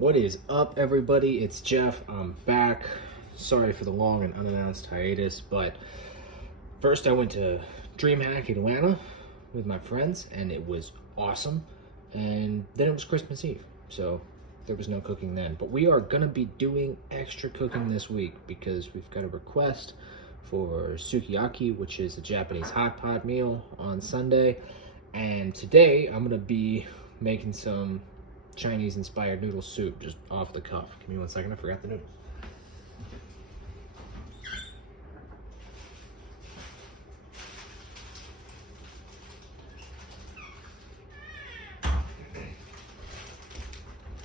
What is up, everybody? It's Jeff. I'm back. Sorry for the long and unannounced hiatus, but first I went to DreamHack Atlanta with my friends, and it was awesome. And then it was Christmas Eve, so there was no cooking then. But we are gonna be doing extra cooking this week because we've got a request for sukiyaki, which is a Japanese hot pot meal, on Sunday. And today I'm gonna be making some Chinese inspired noodle soup just off the cuff. Give me 1 second, I forgot the noodles.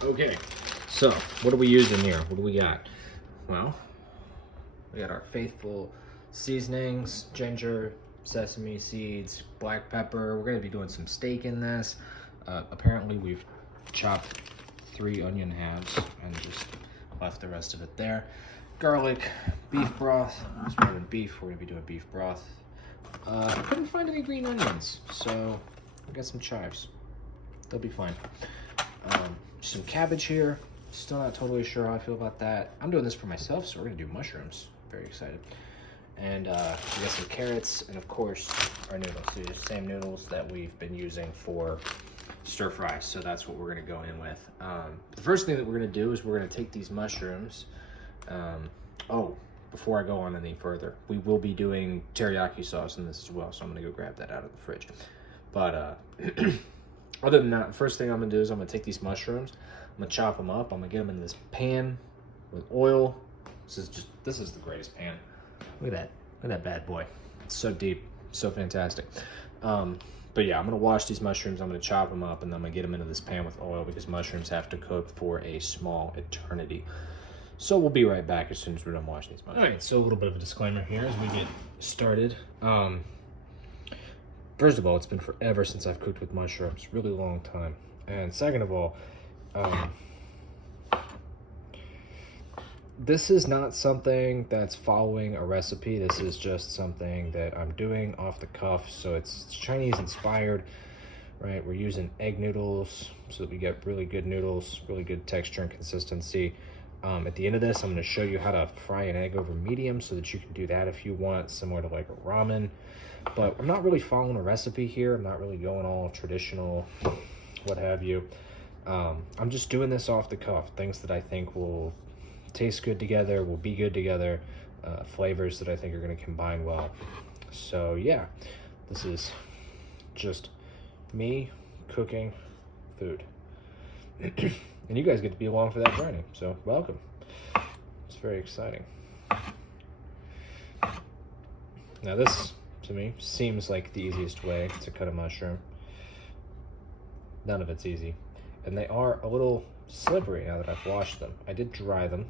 Okay, so what are we using here? What do we got? Well, we got our faithful seasonings: ginger, sesame seeds, black pepper. We're gonna be doing some steak in this. Apparently we've chopped 3 onion halves and just left the rest of it there. Garlic, beef broth. It's more than beef, we're gonna be doing beef broth. I couldn't find any green onions, so I got some chives. They'll be fine. Some cabbage here. Still not totally sure how I feel about that. I'm doing this for myself, so we're gonna do mushrooms. Very excited. And we got some carrots, and of course our noodles. These are the same noodles that we've been using for stir fry, so that's what we're gonna go in with. The first thing that we're gonna do is we're gonna take these mushrooms. Before I go on any further, we will be doing teriyaki sauce in this as well, so I'm gonna go grab that out of the fridge. But other than that, the first thing I'm gonna do is I'm gonna take these mushrooms, I'm gonna chop them up, I'm gonna get them in this pan with oil. This is the greatest pan. Look at that bad boy. It's so deep, so fantastic. But yeah, I'm gonna wash these mushrooms, I'm gonna chop them up, and then I'm gonna get them into this pan with oil because mushrooms have to cook for a small eternity. So we'll be right back as soon as we're done washing these mushrooms. All right, so a little bit of a disclaimer here as we get started. First of all, it's been forever since I've cooked with mushrooms, really long time. And second of all, this is not something that's following a recipe. This is just something that I'm doing off the cuff. So it's Chinese inspired, right? We're using egg noodles so that we get really good noodles, really good texture and consistency. At the end of this, I'm going to show you how to fry an egg over medium so that you can do that if you want, similar to like a ramen. But I'm not really following a recipe here. I'm not really going all traditional, what have you. I'm just doing this off the cuff, things that I think will taste good together, will be good together, flavors that I think are going to combine well. So yeah, this is just me cooking food. And you guys get to be along for that journey, so welcome. It's very exciting. Now this, to me, seems like the easiest way to cut a mushroom. None of it's easy. And they are a little slippery now that I've washed them. I did dry them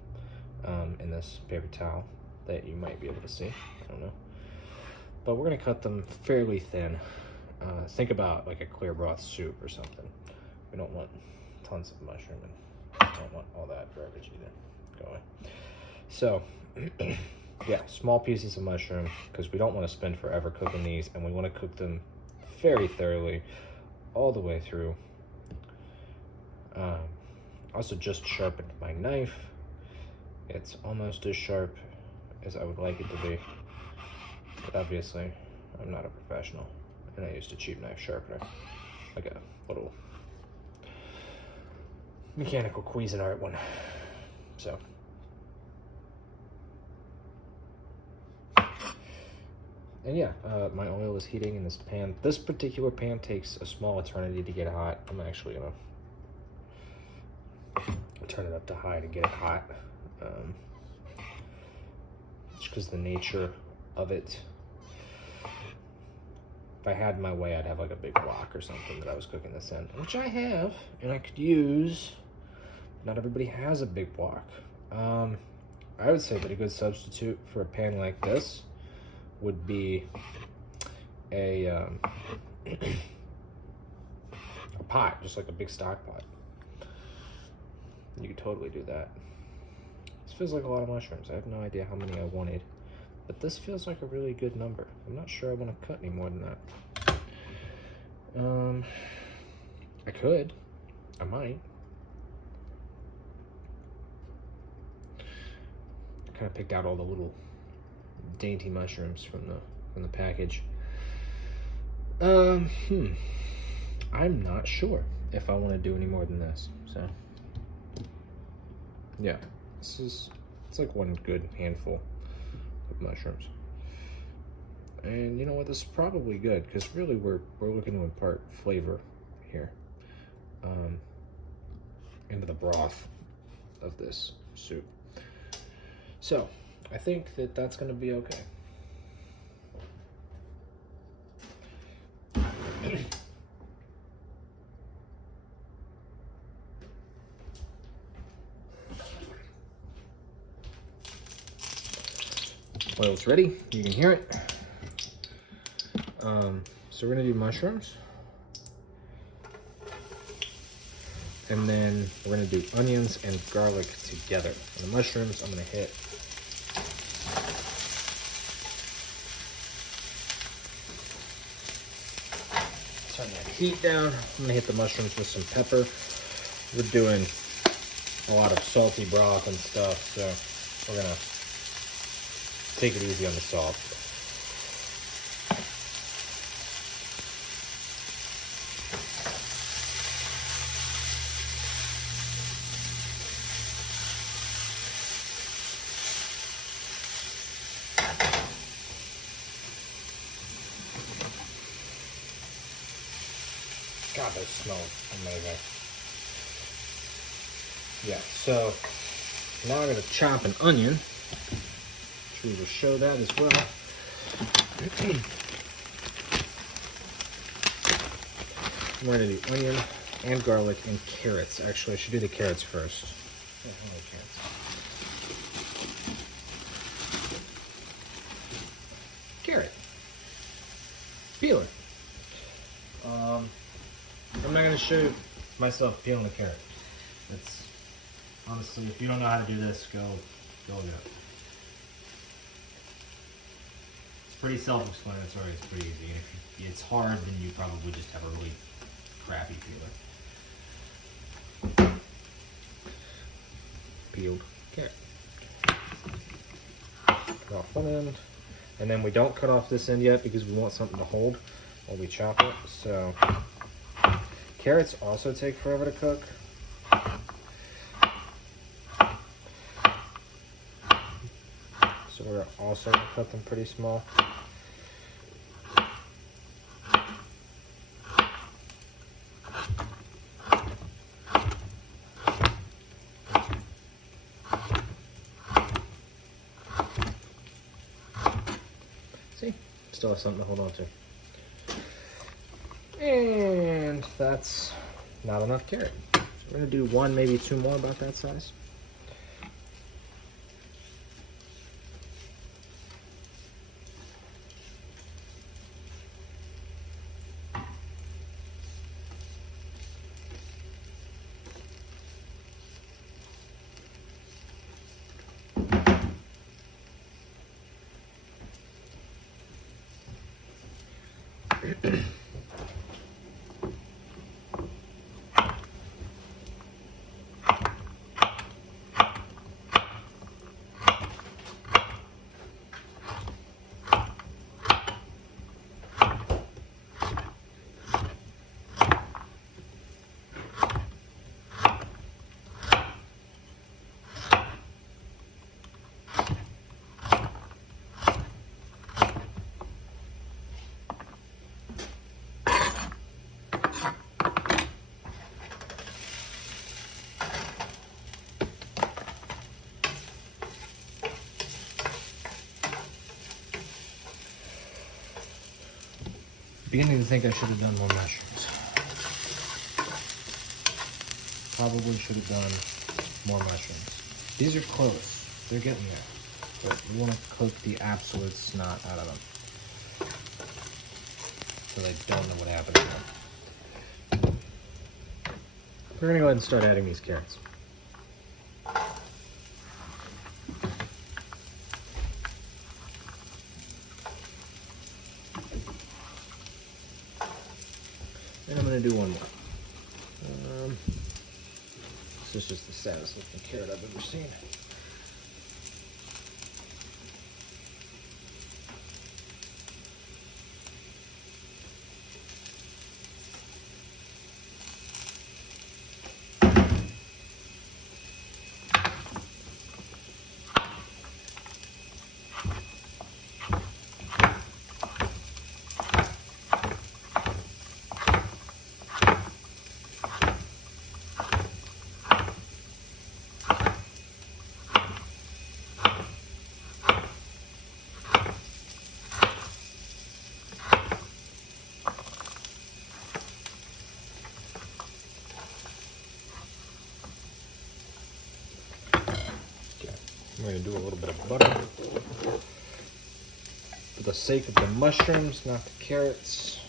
in this paper towel that you might be able to see. I don't know. But we're gonna cut them fairly thin. Think about like a clear broth soup or something. We don't want tons of mushroom, and I don't want all that garbage either. Go away. So, yeah, small pieces of mushroom because we don't want to spend forever cooking these, and we want to cook them very thoroughly all the way through. Also just sharpened my knife. It's almost as sharp as I would like it to be, but obviously I'm not a professional, and I used a cheap knife sharpener, like a little mechanical Cuisinart one. So and yeah, my oil is heating in this pan. This particular pan takes a small eternity to get hot. I'm actually gonna turn it up to high to get it hot, just because the nature of it. If I had my way, I'd have like a big wok or something that I was cooking this in, which I have, and I could use. Not everybody has a big wok. I would say that a good substitute for a pan like this would be a pot, just like a big stock pot. You could totally do that. This feels like a lot of mushrooms. I have no idea how many I wanted, but this feels like a really good number. I'm not sure I want to cut any more than that. I could. I might. kind of picked out all the little dainty mushrooms from the package. I'm not sure if I want to do any more than this. So yeah, it's like one good handful of mushrooms. And you know what, this is probably good because really we're looking to impart flavor here into the broth of this soup. So I think that's going to be okay. Oil's ready, you can hear it. So we're gonna do mushrooms. And then we're gonna do onions and garlic together. And the mushrooms I'm gonna hit turn that heat down. I'm gonna hit the mushrooms with some pepper. We're doing a lot of salty broth and stuff, so we're gonna take it easy on the salt. God, that smells amazing. Yeah, so now I'm going to chop an onion, which we will show that as well. We're going to do onion and garlic and carrots. Actually, I should do the carrots first. Oh, carrot. Peel it. I'm not going to show myself peeling the carrot. It's honestly, if you don't know how to do this, go do it. It's pretty self-explanatory. It's pretty easy. If it's hard, then you probably just have a really crappy peeler. Peeled carrot. Cut off one end, and then we don't cut off this end yet because we want something to hold while we chop it. So carrots also take forever to cook. So we're also going to cut them pretty small. See? Still have something to hold on to. And that's not enough carrot. So we're going to do one, maybe two more about that size. Beginning to think I should have done more mushrooms. Probably should have done more mushrooms. These are close. They're getting there. But we want to cook the absolute snot out of them, so they don't know what happened to them. We're going to go ahead and start adding these carrots. And I'm going to do one more. This is just the saddest looking carrot I've ever seen. We're gonna do a little bit of butter. For the sake of the mushrooms, not the carrots.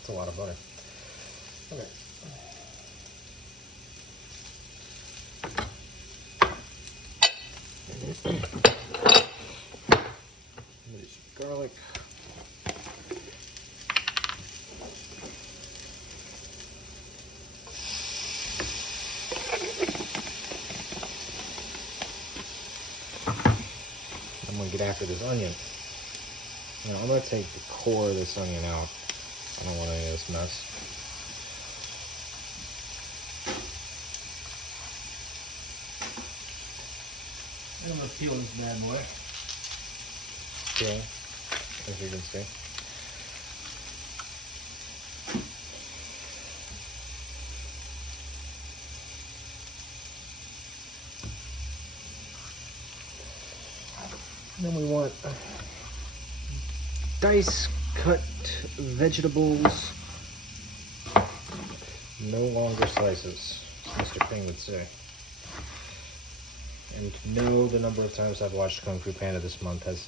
It's a lot of butter. Okay. Minced garlic. I'm gonna get after this onion. Now I'm gonna take the core of this onion out. I don't want any of this mess. I'm gonna peel this bad boy. Okay, as you can see. Then we want dice cut vegetables, no longer slices, as Mr. Ping would say. And no, the number of times I've watched Kung Fu Panda this month has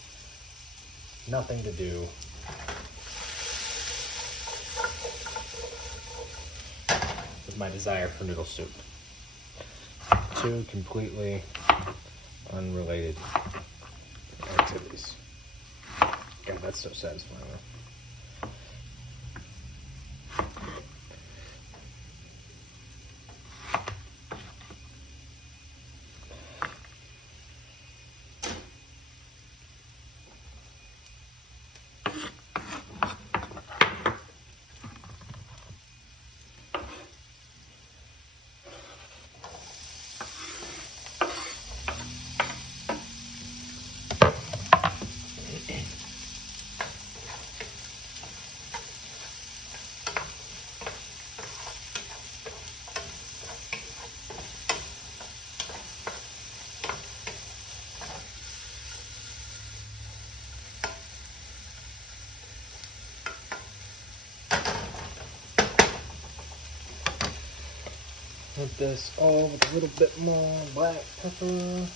nothing to do with my desire for noodle soup. Two completely unrelated activities. God, that's so satisfying. With this all with a little bit more black pepper,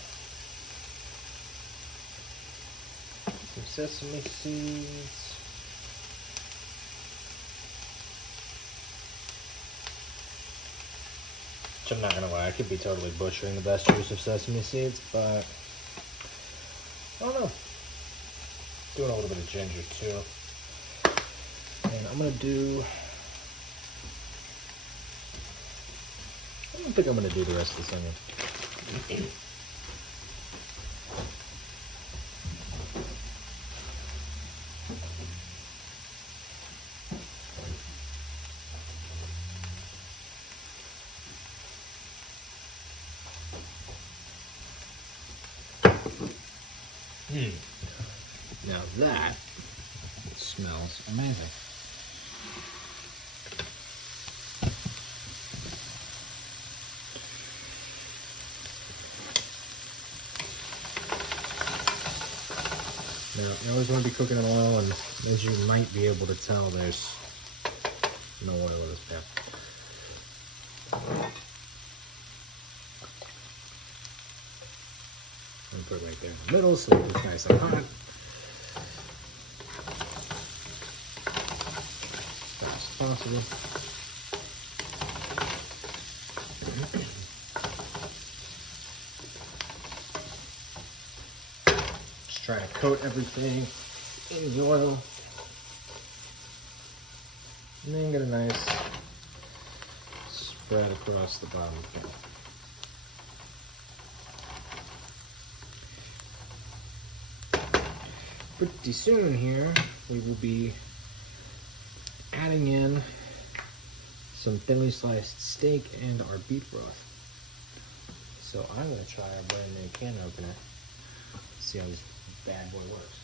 some sesame seeds, which I'm not gonna lie, I could be totally butchering the best use of sesame seeds, but I don't know. Doing a little bit of ginger too, and I'm gonna do. I don't think I'm going to do the rest of this onion. Now that smells amazing. Now, you always want to be cooking in oil, and as you might be able to tell, there's no oil in this pan. I'm gonna put it right there in the middle so it's nice and hot. As fast as possible. Try to coat everything in the oil. And then get a nice spread across the bottom. Pretty soon here, we will be adding in some thinly sliced steak and our beef broth. So I'm going to try a brand new can opener. See how this bad boy works.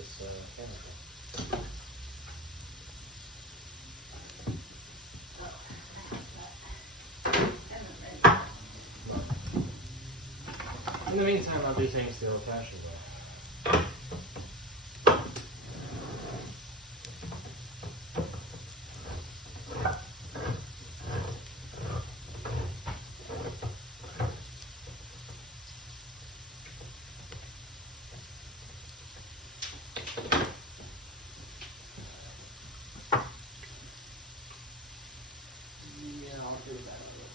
this chemical. In the meantime, I'll do things the old-fashioned way. Yeah, I'll do that a little.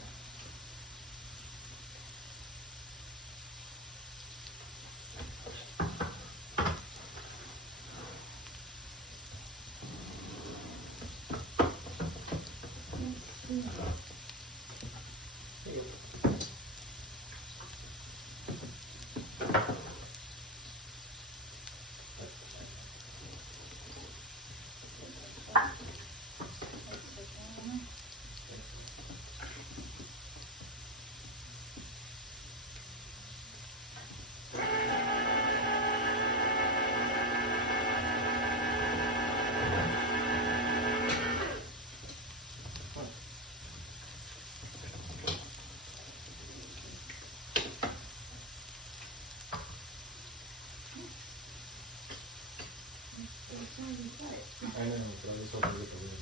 I know, but I was hoping to get the room.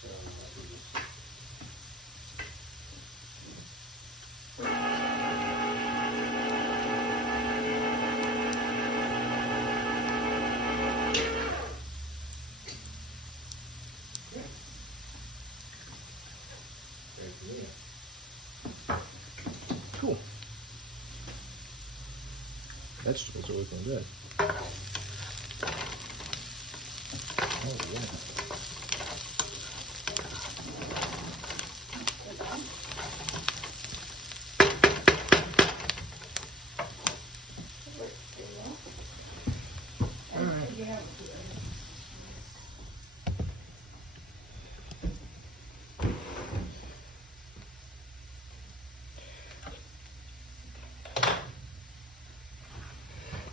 So, cool. Vegetables are looking good. Oh, yeah.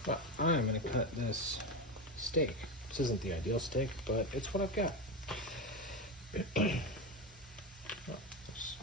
Well, I'm going to cut this steak. This isn't the ideal steak, but it's what I've got. Oh, oops.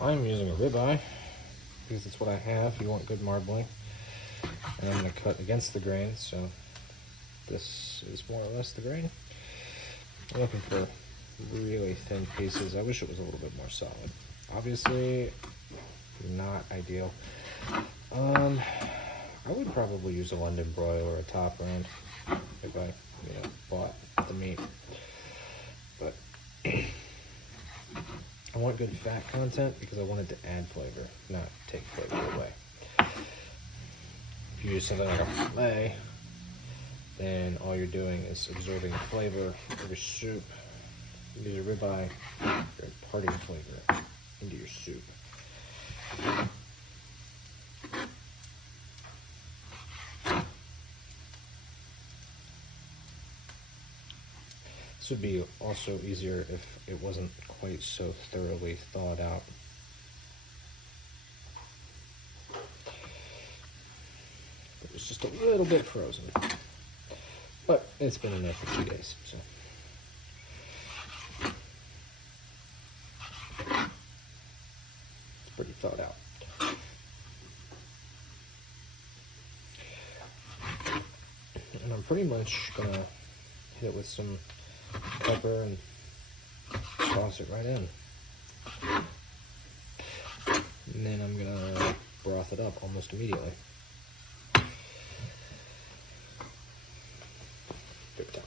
I'm using a ribeye because it's what I have. You want good marbling. And I'm going to cut against the grain, so this is more or less the grain. I'm looking for really thin pieces. I wish it was a little bit more solid. Obviously, not ideal. I would probably use a London broil or a top round if I, bought the meat. But I want good fat content because I want it to add flavor, not take flavor away. If you use something like a filet, then all you're doing is absorbing flavor of your soup. If you use a ribeye, you're imparting flavor into your soup. This would be also easier if it wasn't quite so thoroughly thawed out. It was just a little bit frozen. But it's been in there for 2 days, so. It's pretty thawed out. And I'm pretty much gonna hit it with some pepper and toss it right in. And then I'm gonna broth it up almost immediately. Good time.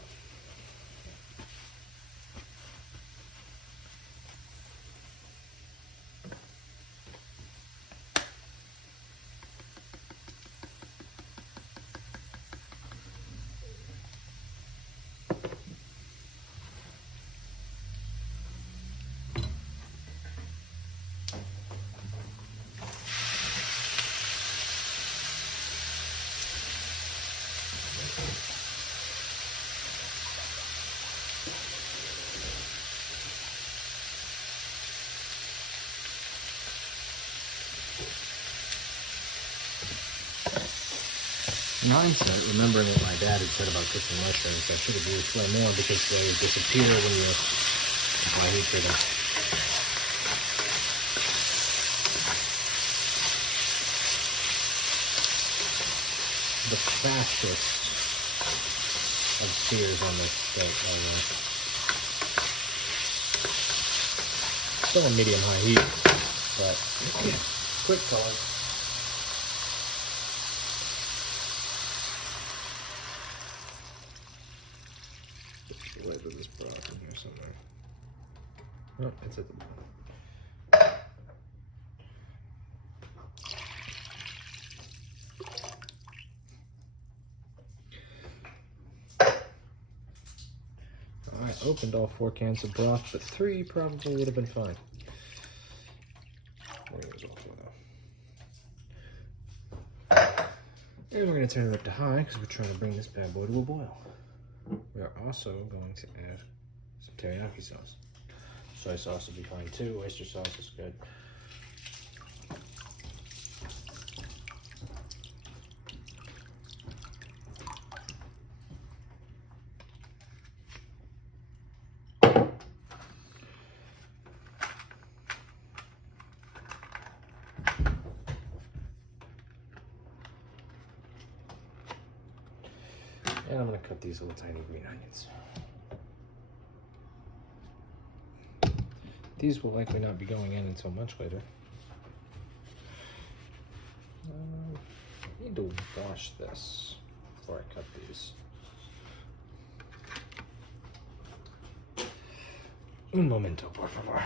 mindset, remembering what my dad had said about cooking mushrooms, I should have used way more because they disappear when you apply heat to them. The fastest of sears on this steak right now. Still on medium-high heat, but quick color. Lid with this broth in here somewhere. Oh, it's at the bottom. I opened all 4 cans of broth, but 3 probably would have been fine. And we're going to turn it up to high because we're trying to bring this bad boy to a boil. We are also going to add some teriyaki sauce. Soy sauce will be fine too. Oyster sauce is good. And I'm going to cut these little tiny green onions. These will likely not be going in until much later. I need to wash this before I cut these. Un momento, por favor.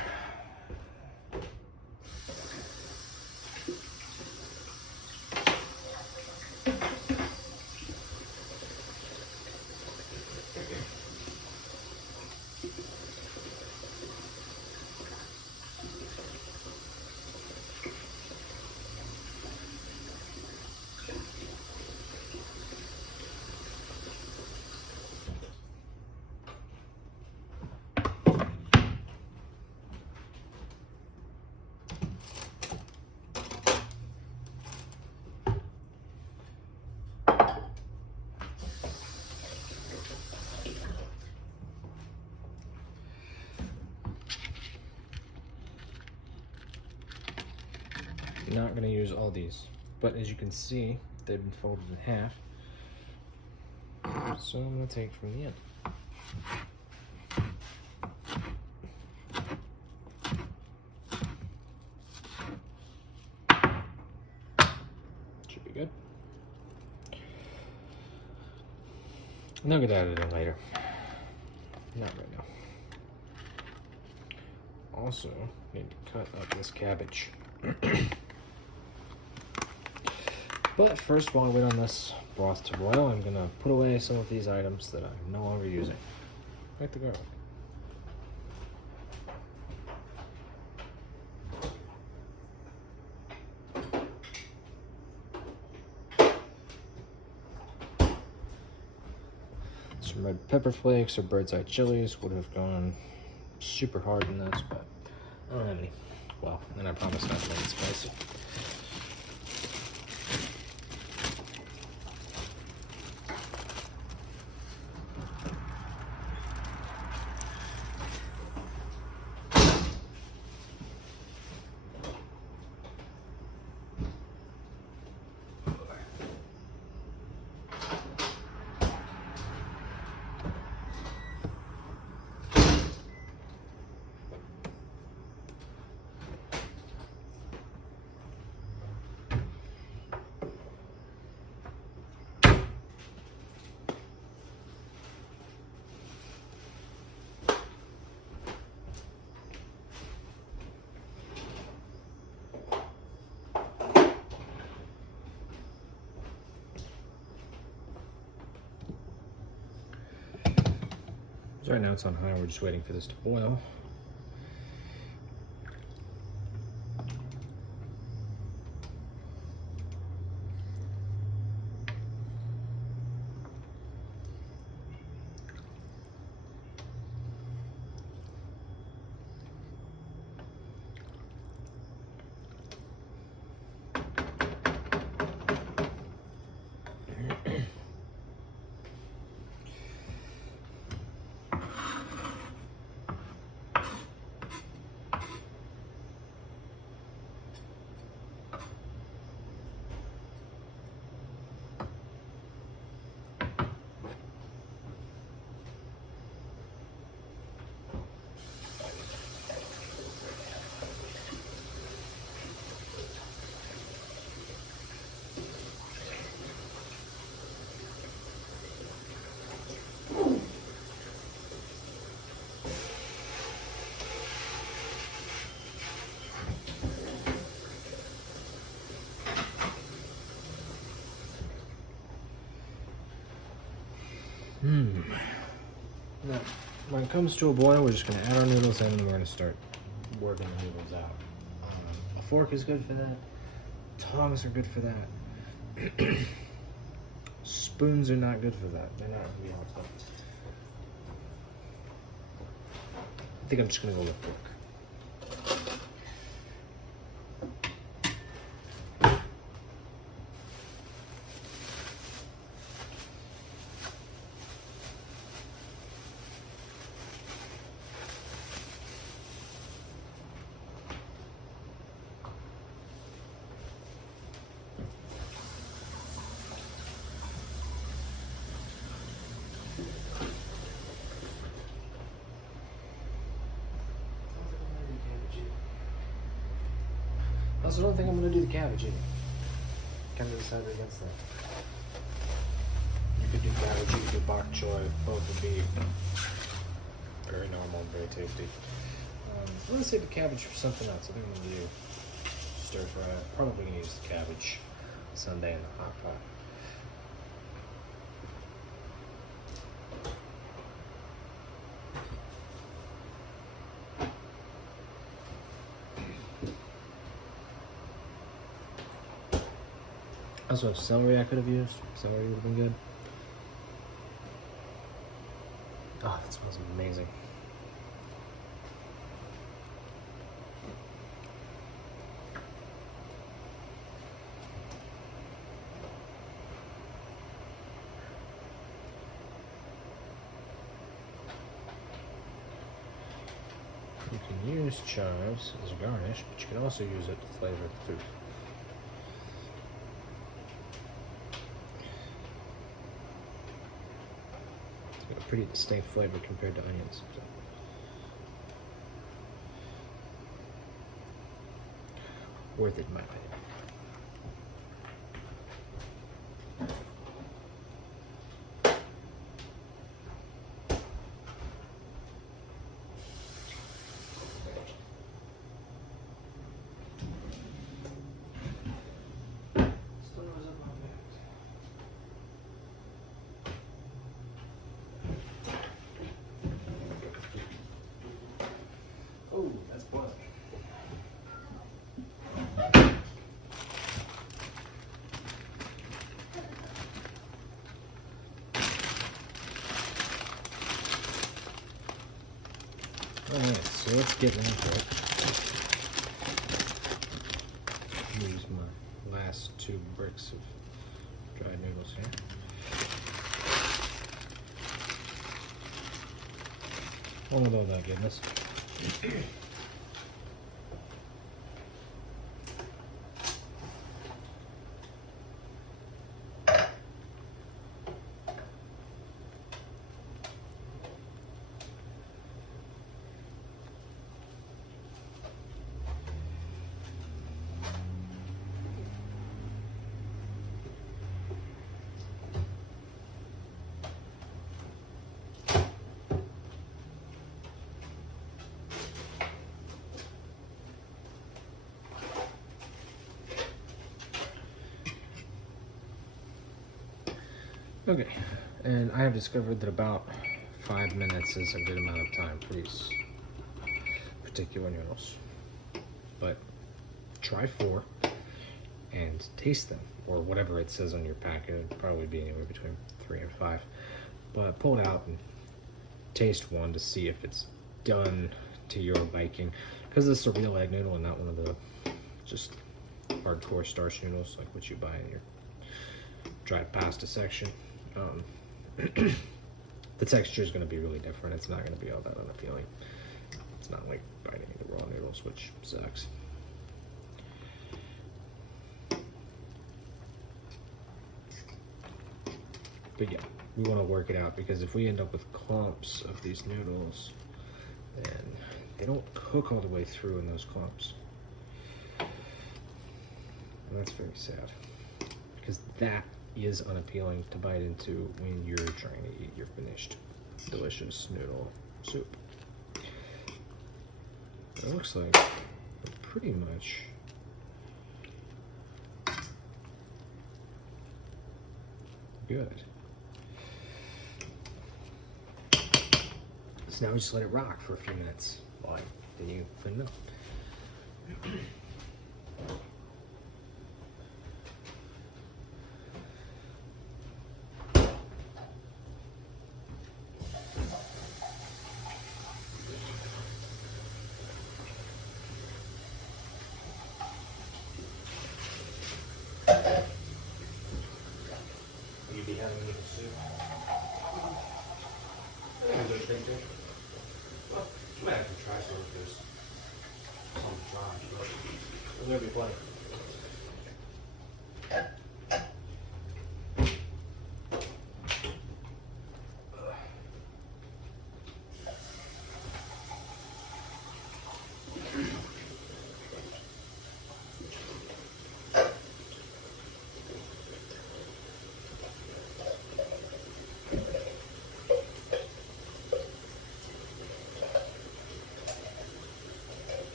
Not going to use all these, but as you can see, they've been folded in half. So I'm going to take from the end. Should be good. And I'll get out of it later. Not right now. Also, need to cut up this cabbage. But first, while I wait on this broth to boil, I'm going to put away some of these items that I'm no longer using. Like the garlic. Some red pepper flakes or bird's eye chilies would have gone super hard in this, but I don't have any. Well, and I promise not to make it spicy. So right now it's on high, we're just waiting for this to boil. Now, when it comes to a boil, we're just going to add our noodles in and we're going to start working the noodles out. A fork is good for that. Tongs are good for that. Spoons are not good for that. They're not going to be helpful. I think I'm just going to go with fork. I also don't think I'm going to do the cabbage either. Kind of decided against that. You could do cabbage, you could do bok choy. Both would be very normal and very tasty. I'm going to save the cabbage for something else. I think I'm going to do stir fry. Probably going to use the cabbage sundae in the hot pot. I also have celery I could have used. Celery would have been good. Oh, that smells amazing. You can use chives as a garnish, but you can also use it to flavor the food. It's got a pretty distinct flavor compared to onions. So. Worth it in my opinion. Oh, that's boiling. Alright, so let's get into it. Use my last 2 bricks of dried noodles here. All of that goodness. Okay, and I have discovered that about 5 minutes is a good amount of time for these particular noodles. But try 4 and taste them, or whatever it says on your packet. It'd probably be anywhere between 3 and 5. But pull it out and taste one to see if it's done to your liking. Because this is a real egg noodle and not one of the just hardcore starch noodles like what you buy in your dried pasta section. The texture is going to be really different. It's not going to be all that unappealing. It's not like biting into raw noodles, which sucks. But yeah, we want to work it out, because if we end up with clumps of these noodles, then they don't cook all the way through in those clumps. And that's very sad, because that is unappealing to bite into when you're trying to eat your finished delicious noodle soup. It looks like pretty much good. So now we just let it rock for a few minutes. Why? Then you clean it up. Will you be having noodle soup? Good thing too? Well, I might have to try some of this. Some try, but There'll be plenty.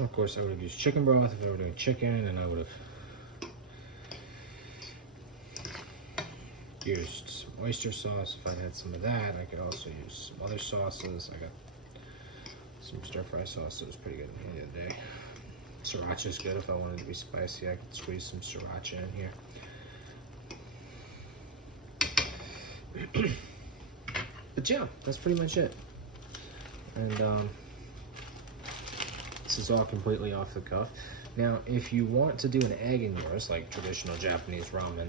Of course, I would have used chicken broth if I were doing chicken, and I would have used some oyster sauce if I had some of that. I could also use some other sauces. I got some stir-fry sauce that was pretty good the other day. Sriracha is good if I wanted to be spicy. I could squeeze some sriracha in here. But yeah, that's pretty much it. And this is all completely off the cuff. Now, if you want to do an egg in yours, like traditional Japanese ramen,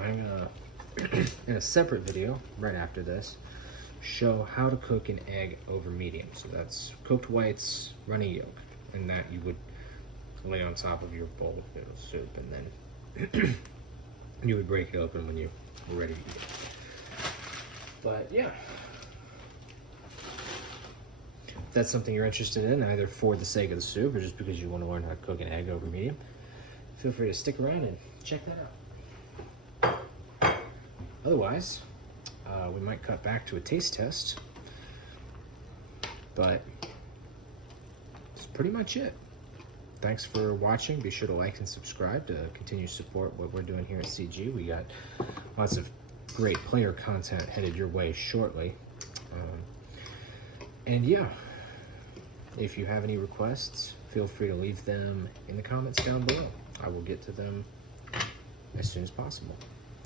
I'm gonna, in a separate video right after this, show how to cook an egg over medium. So that's cooked whites, runny yolk, and that you would lay on top of your bowl of noodle soup, and then you would break it open when you were ready to eat it. But yeah. If that's something you're interested in, either for the sake of the soup or just because you want to learn how to cook an egg over medium, feel free to stick around and check that out. Otherwise, we might cut back to a taste test, but that's pretty much it. Thanks for watching. Be sure to like and subscribe to continue to support what we're doing here at CG. We got lots of great player content headed your way shortly. And yeah, if you have any requests, feel free to leave them in the comments down below. I will get to them as soon as possible.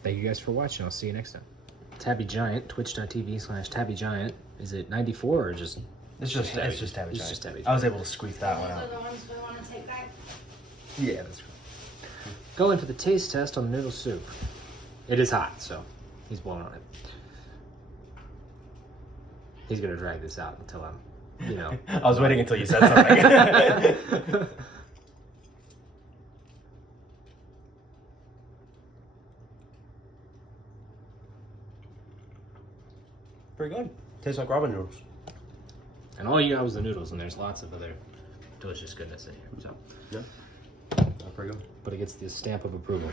Thank you guys for watching. I'll see you next time. Tabby Giant, twitch.tv/Tabby Giant. Is it 94 or just? it's just Tabby It's Giant. just Tabby I was Giant. able to squeeze that one Those out. are the ones we want to take back. Yeah, that's cool. Going for the taste test on the noodle soup. It is hot, so he's blowing on it. He's gonna drag this out until I'm, you know. I was waiting until you said something. Pretty good. Tastes like ramen noodles. And all you got was the noodles, and there's lots of other delicious goodness in here. So, Yeah. Pretty good. but it gets the stamp of approval.